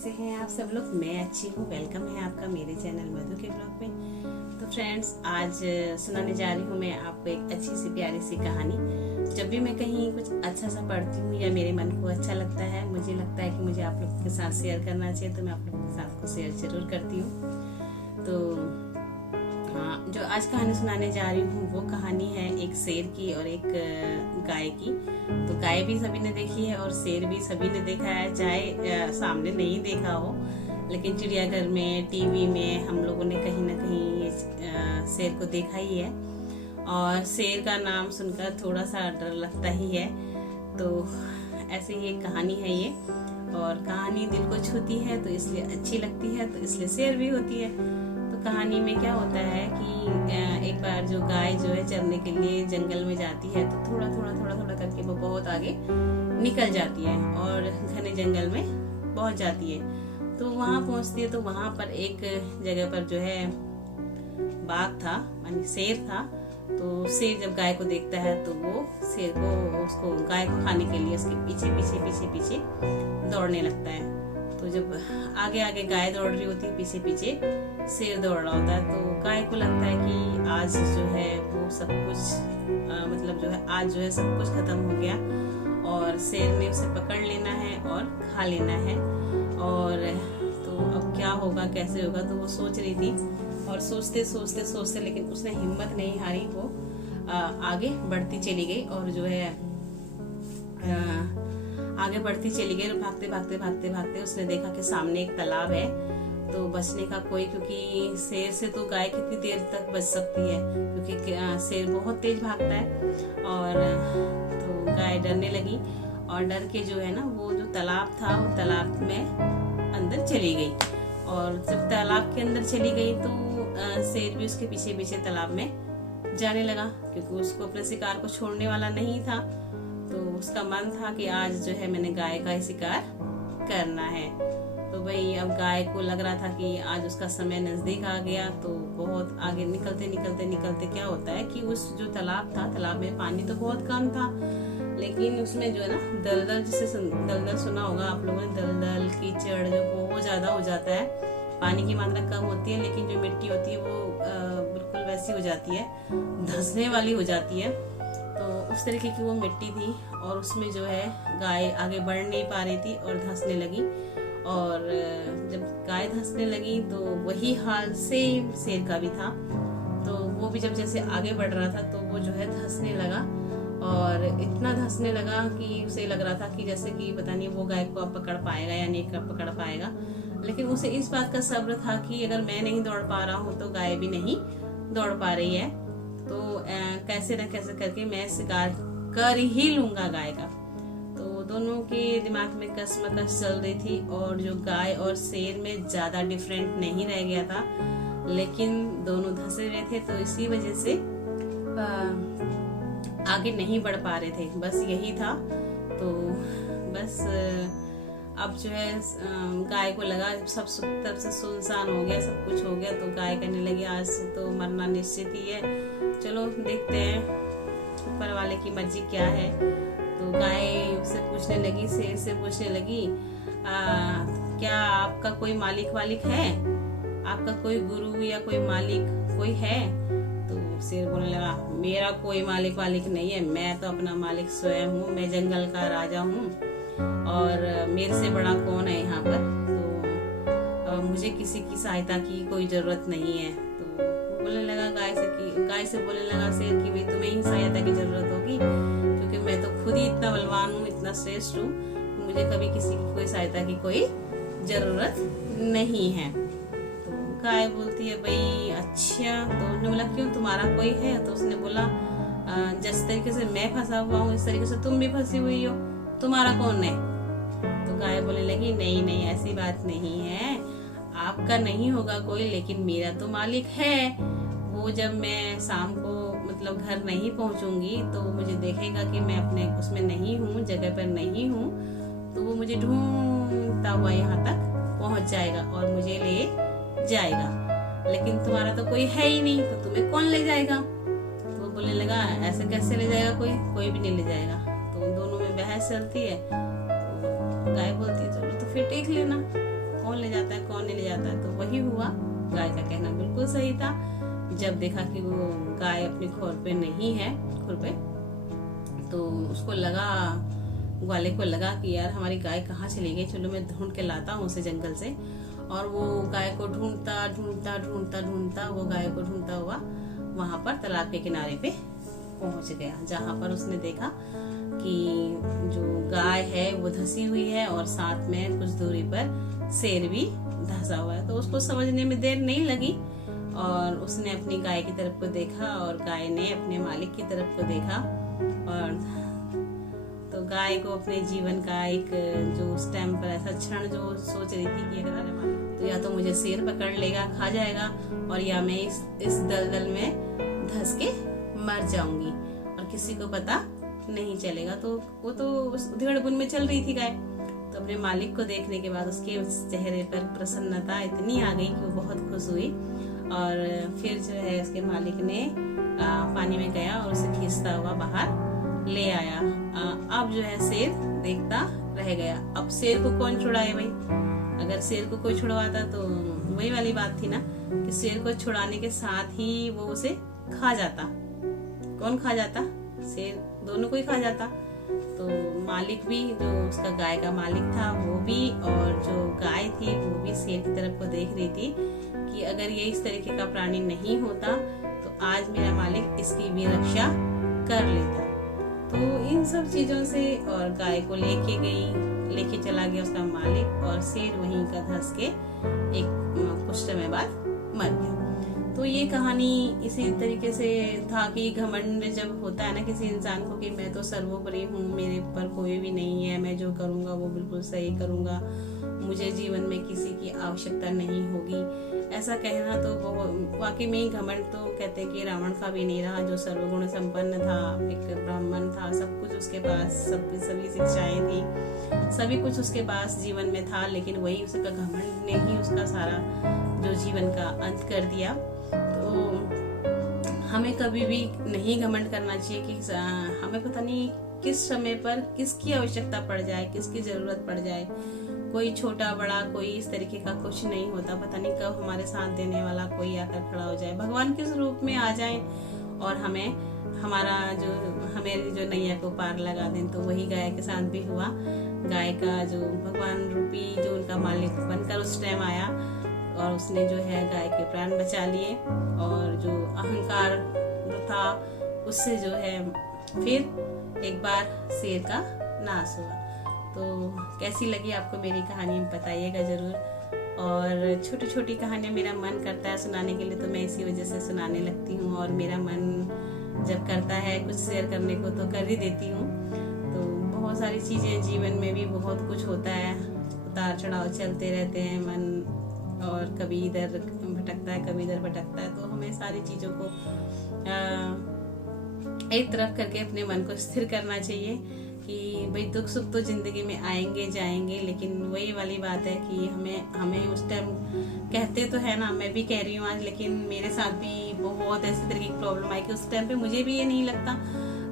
कैसे हैं आप सब लोग। मैं अच्छी हूँ। वेलकम है आपका मेरे चैनल मधु के ब्लॉग में। तो फ्रेंड्स, आज सुनाने जा रही हूँ मैं आपको एक अच्छी सी प्यारी सी कहानी। जब भी मैं कहीं कुछ अच्छा सा पढ़ती हूँ या मेरे मन को अच्छा लगता है, मुझे लगता है कि मुझे आप लोग के साथ शेयर करना चाहिए, तो मैं आप लोग के साथ को शेयर जरूर करती हूँ। तो हाँ, जो आज कहानी सुनाने जा रही हूँ वो कहानी है एक शेर की और एक गाय की। तो गाय भी सभी ने देखी है और शेर भी सभी ने देखा है, चाहे सामने नहीं देखा हो, लेकिन चिड़ियाघर में, टीवी में हम लोगों ने कहीं ना कहीं शेर को देखा ही है। और शेर का नाम सुनकर थोड़ा सा डर लगता ही है। तो ऐसे ही एक कहानी है ये, और कहानी दिल को छूती है तो इसलिए अच्छी लगती है, तो इसलिए शेर भी होती है। कहानी में क्या होता है कि एक बार जो गाय जो है चरने के लिए जंगल में जाती है, तो थोड़ा थोड़ा करके वो बहुत आगे निकल जाती है और घने जंगल में पहुंच जाती है। तो वहां पहुंचती है तो वहां पर एक जगह पर जो है बाघ था, यानी शेर था। तो शेर जब गाय को देखता है तो वो शेर को, उसको गाय को खाने के लिए उसके पीछे पीछे पीछे पीछे दौड़ने लगता है। तो जब आगे आगे गाय दौड़ रही होती है, पीछे पीछे शेर दौड़ रहा होता है, तो गाय को लगता है कि आज जो है वो सब कुछ मतलब जो है आज जो है सब कुछ खत्म हो गया और शेर ने उसे पकड़ लेना है और खा लेना है। और तो अब क्या होगा, कैसे होगा, तो वो सोच रही थी। और सोचते सोचते सोचते लेकिन उसने हिम्मत नहीं हारी, वो आगे बढ़ती चली गई और जो है आगे बढ़ती चली गई। भागते भागते भागते भागते उसने देखा कि सामने एक तालाब है। तो बचने का कोई, क्योंकि शेर से तो गाय कितनी देर तक बच सकती है, क्योंकि शेर बहुत तेज भागता है। और तो गाय डरने लगी और डर के जो है ना, वो जो तालाब था वो तालाब में अंदर चली गई। और जब तालाब के अंदर चली गई तो शेर भी उसके पीछे पीछे तालाब में जाने लगा, क्योंकि उसको अपने शिकार को छोड़ने वाला नहीं था। तो उसका मन था कि आज जो है मैंने गाय का ही शिकार करना है। तो भाई अब गाय को लग रहा था कि आज उसका समय नजदीक आ गया। तो बहुत आगे निकलते निकलते निकलते क्या होता है कि उस जो तालाब था, तालाब में पानी तो बहुत कम था, लेकिन उसमें जो है ना दलदल, जिसे दलदल सुना होगा आप लोगों ने, दलदल कीचड़ जो बहुत ज्यादा हो जाता है। पानी की मात्रा कम होती है लेकिन जो मिट्टी होती है वो बिल्कुल वैसी हो जाती है, धंसने वाली हो जाती है। तो उस तरीके की वो मिट्टी थी और उसमें जो है गाय आगे बढ़ नहीं पा रही थी और धंसने लगी। और जब गाय धंसने लगी तो वही हाल सेम शेर का भी था। तो वो भी जब जैसे आगे बढ़ रहा था तो वो जो है धंसने लगा, और इतना धंसने लगा कि उसे लग रहा था कि जैसे कि पता नहीं वो गाय को अब पकड़ पाएगा या नहीं पकड़ पाएगा। लेकिन उसे इस बात का सब्र था कि अगर मैं नहीं दौड़ पा रहा हूँ तो गाय भी नहीं दौड़ पा रही है, तो कैसे न कैसे करके मैं शिकार कर ही लूंगा गाय का। तो दोनों के दिमाग में कसमकस चल रही थी, और जो गाय और शेर में ज्यादा डिफरेंट नहीं रह गया था, लेकिन दोनों धंसे हुए थे। तो इसी वजह से आगे नहीं बढ़ पा रहे थे, बस यही था। तो बस अब जो है गाय को लगा सब तरफ से सुनसान हो गया, सब कुछ हो गया। तो गाय कहने लगी आज से तो मरना निश्चित ही है, चलो देखते हैं ऊपर वाले की मर्जी क्या है। तो गाय से पूछने लगी, शेर से पूछने लगी, क्या आपका कोई मालिक वालिक है, आपका कोई गुरु या कोई मालिक कोई है? तो शेर बोलने लगा, मेरा कोई मालिक वालिक नहीं है, मैं तो अपना मालिक स्वयं हूँ, मैं जंगल का राजा हूँ और मेरे से बड़ा कौन है यहाँ पर। तो मुझे किसी की सहायता की कोई जरूरत नहीं है। तो बोलने लगा गाय से बोलने लगा शेर की, भाई तुम्हें ही सहायता की जरूरत होगी, क्योंकि मैं तो खुद ही इतना बलवान हूँ, इतना श्रेष्ठ हूँ, मुझे कभी किसी की कोई सहायता की कोई जरूरत नहीं है। तो गाय बोलती है, भाई अच्छा। तो उसने बोला, क्यों, तुम्हारा कोई है? तो उसने बोला, जिस तरीके से मैं फंसा हुआ हूँ इस तरीके से तुम भी फंसी हुई हो, तुम्हारा कौन है? तो गाय बोलने लगी, नहीं नहीं ऐसी बात नहीं है, आपका नहीं होगा कोई, लेकिन मेरा तो मालिक है। वो जब मैं शाम को मतलब घर नहीं पहुंचूंगी तो मुझे देखेगा कि मैं अपने उसमें नहीं हूँ, जगह पर नहीं हूँ, तो वो मुझे ढूंढता हुआ यहाँ तक पहुंच जाएगा और मुझे ले जाएगा। लेकिन तुम्हारा तो कोई है ही नहीं, तो तुम्हें कौन ले जाएगा? तो वो बोलने लगा, ऐसे कैसे ले जाएगा, कोई भी नहीं ले जाएगा। तो दोनों में बहस चलती है। तो गाय बोलती है, चलो तो फिर देख लेना। कौन ले जाता है कौन नहीं ले जाता है। तो वही हुआ, गाय का कहना बिल्कुल सही था। जब देखा कि वो गाय अपने खुर पे नहीं है, खुर पे, तो उसको लगा, ग्वाले को लगा कि यार हमारी गाय कहाँ चली गई, चलो मैं ढूंढ के लाता हूँ उसे जंगल से। और वो गाय को ढूंढता ढूंढता ढूंढता ढूंढता वो गाय को ढूंढता हुआ वहां पर तालाब के किनारे पे पहुंच गया, जहां पर उसने देखा कि जो गाय है वो धसी हुई है और साथ में कुछ दूरी पर शेर भी धसा हुआ है। तो उसको समझने में देर नहीं लगी और उसने अपनी गाय की तरफ को देखा और गाय ने अपने मालिक की तरफ को देखा। और तो गाय को अपने जीवन का एक जो उस टाइम पर ऐसा क्षण जो सोच रही थी कि अगर तो या तो मुझे शेर पकड़ लेगा, खा जाएगा, और या मैं इस दलदल में धस के मर जाऊंगी और किसी को पता नहीं चलेगा। तो वो तो उधेड़ बुन में चल रही थी गाय। तो अपने मालिक को देखने के बाद उसके चेहरे पर प्रसन्नता इतनी आ गई कि वो बहुत खुश हुई। और फिर जो है उसके मालिक ने पानी में गया और उसे खींचता हुआ बाहर ले आया। अब जो है शेर देखता रह गया। अब शेर को कौन छुड़ाए भाई? अगर शेर को कोई छुड़वाता तो वही वाली बात थी ना कि शेर को छुड़ाने के साथ ही वो उसे खा जाता। कौन खा जाता? शेर, दोनों को ही खा जाता। तो मालिक भी, जो उसका गाय का मालिक था वो भी, और जो गाय थी वो भी शेर की तरफ को देख रही थी कि अगर ये इस तरीके का प्राणी नहीं होता तो आज मेरा मालिक इसकी भी रक्षा कर लेता। तो इन सब चीजों से, और गाय को लेके चला गया उसका मालिक, और शेर वहीं का धंस के एक कुछ समय बाद मर गया। तो ये कहानी इसी तरीके से था कि घमंड जब होता है ना किसी इंसान को कि मैं तो सर्वोपरि हूँ, मेरे पर कोई भी नहीं है, मैं जो करूँगा वो बिल्कुल सही करूँगा, मुझे जीवन में किसी की आवश्यकता नहीं होगी, ऐसा कहना तो वाकई में ही घमंड। तो कहते हैं कि रावण का भी नहीं रहा, जो सर्वगुण संपन्न था, एक ब्राह्मण था, सब कुछ उसके पास, सभी शिक्षाएं थी, सभी कुछ उसके पास जीवन में था, लेकिन वही उसका घमंड ने ही उसका सारा जो जीवन का अंत कर दिया। तो हमें कभी भी नहीं घमंड करना चाहिए कि हमें पता नहीं किस समय पर किसकी आवश्यकता पड़ जाए, किसकी जरूरत पड़ जाए। कोई छोटा बड़ा कोई इस तरीके का कुछ नहीं होता, पता नहीं कब हमारे साथ देने वाला कोई आकर खड़ा हो जाए, भगवान किस रूप में आ जाए और हमें हमें जो नैया को पार लगा दें। तो वही गाय के साथ भी हुआ। गाय का जो भगवान रूपी जो उनका मालिक बनकर उस टाइम आया और उसने जो है गाय के प्राण बचा लिए, और जो अहंकार था उससे जो है फिर एक बार शेर का नाश हुआ। तो कैसी लगी आपको मेरी कहानी बताइएगा जरूर। और छोटी छोटी कहानियां मेरा मन करता है सुनाने के लिए, तो मैं इसी वजह से सुनाने लगती हूँ। और मेरा मन जब करता है कुछ शेयर करने को तो कर ही देती हूँ। तो बहुत सारी चीजें जीवन में भी बहुत कुछ होता है, उतार चढ़ाव चलते रहते हैं मन, और कभी इधर भटकता है कभी इधर भटकता है। तो हमें सारी चीजों को एक तरफ करके अपने मन को स्थिर करना चाहिए कि भाई दुख सुख तो जिंदगी में आएंगे जाएंगे, लेकिन वही वाली बात है कि हमें उस टाइम कहते तो है ना, मैं भी कह रही हूँ आज, लेकिन मेरे साथ भी बहुत ऐसी तरह की प्रॉब्लम आई कि उस टाइम पे मुझे भी ये नहीं लगता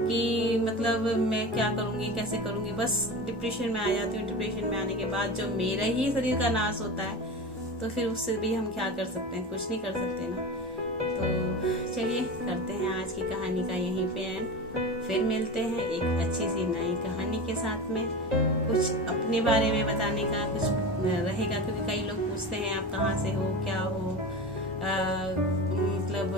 कि मतलब मैं क्या करूंगी कैसे करूंगी, बस डिप्रेशन में आ जाती हूँ। डिप्रेशन में आने के बाद जो मेरा ही शरीर का नाश होता है तो फिर उससे भी हम क्या कर सकते हैं, कुछ नहीं कर सकते ना। तो चलिए करते हैं आज की कहानी का यहीं पे एंड, फिर मिलते हैं एक अच्छी सी नई कहानी के साथ में। कुछ अपने बारे में बताने का कुछ रहेगा, क्योंकि कई लोग पूछते हैं आप कहाँ से हो, क्या हो, मतलब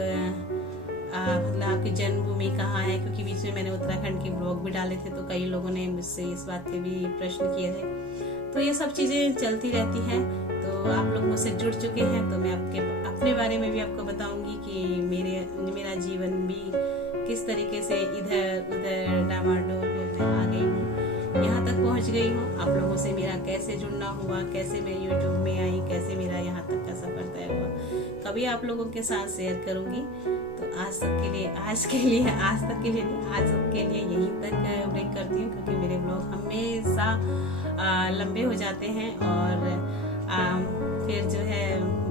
आपकी जन्मभूमि कहाँ है, क्योंकि बीच में मैंने उत्तराखंड के ब्लॉग भी डाले थे तो कई लोगों ने मुझसे इस बात के भी प्रश्न किए थे। तो ये सब चीजें चलती रहती हैं। तो आप लोग मुझसे जुड़ चुके हैं तो मैं अपने बारे में भी आपको बताऊंगी कि मेरा जीवन भी किस तरीके से इधर उधर डामाडोल में आ गई हूँ, यहाँ तक पहुँच गई हूँ। आप लोगों से मेरा कैसे जुड़ना हुआ, कैसे मैं यूट्यूब में आई, कैसे मेरा यहाँ तक का सफर तय हुआ, कभी आप लोगों के साथ शेयर करूंगी। तो आज तक के लिए यहीं तक ब्रेक करती हूँ, क्योंकि मेरे ब्लॉग हमेशा लंबे हो जाते हैं और फिर जो है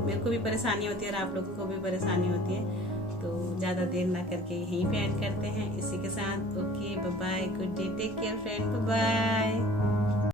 मेरे को भी परेशानी होती है और आप लोगों को भी परेशानी होती है। तो ज़्यादा देर ना करके यहीं पे एंड करते हैं इसी के साथ। Okay, bye bye, good day, take care friend, bye bye.